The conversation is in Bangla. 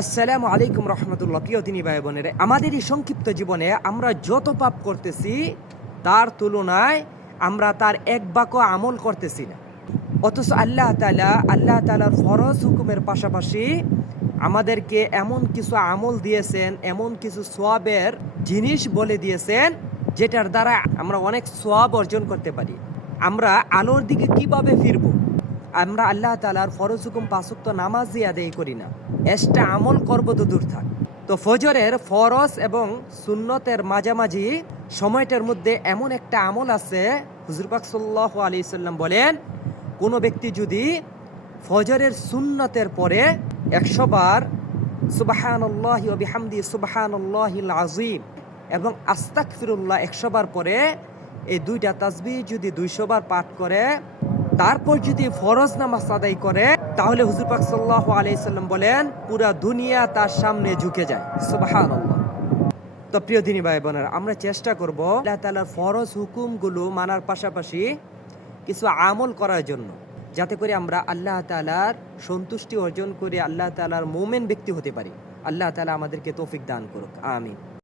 আসসালামু আলাইকুম রহমতুল্লাহ। প্রিয় দিনী ভাই বোনেরা, আমাদের এই সংক্ষিপ্ত জীবনে আমরা যত পাপ করতেছি তার তুলনায় আমরা তার এক বাক্য আমল করতেছি না। অথচ আল্লাহ তাআলার ফরজ হুকুমের পাশাপাশি আমাদেরকে এমন কিছু আমল দিয়েছেন, এমন কিছু সওয়াবের জিনিস বলে দিয়েছেন যেটার দ্বারা আমরা অনেক সওয়াব অর্জন করতে পারি। আমরা আলোর দিকে কিভাবে ফিরবো? আমরা আল্লাহ তাআলার ফরজ হুকুম পাঁচ ওয়াক্ত নামাজই আদায় করি না, এক্সট্রা আমল করব তো দূর থাক। তো ফজরের ফরজ এবং সুন্নতের মাঝামাঝি সময়টার মধ্যে এমন একটা আমল আছে, হুজুর পাক সাল্লাল্লাহু আলাইহি সাল্লাম বলেন, কোনো ব্যক্তি যদি ফজরের সুন্নতের পরে 100 বার সুবহানাল্লাহি ওয়া বিহামদিহি সুবহানাল্লাহিল আযীম এবং আস্তাগফিরুল্লাহ 100 বার পরে এই দুইটা তাসবিহ যদি 200 বার পাঠ করে, তারপর যদি ফরজ নামাজ আদায় করে, তাহলে হুজুর পাক সাল্লাল্লাহু আলাইহি সাল্লাম বলেন পুরা দুনিয়া তার সামনে ঝুঁকে যায়। সুবহানাল্লাহ। তো প্রিয় দিনী ভাই বোনেরা, আমরা চেষ্টা করব আল্লাহ তাআলার ফরজ হুকুমগুলো মানার পাশাপাশি কিছু আমল করার জন্য, যাতে করে আমরা আল্লাহ তাআলার সন্তুষ্টি অর্জন করে আল্লাহ তাআলার মুমিন ব্যক্তি হতে পারি। আল্লাহ তাআলা আমাদেরকে তৌফিক দান করুক, আমিন।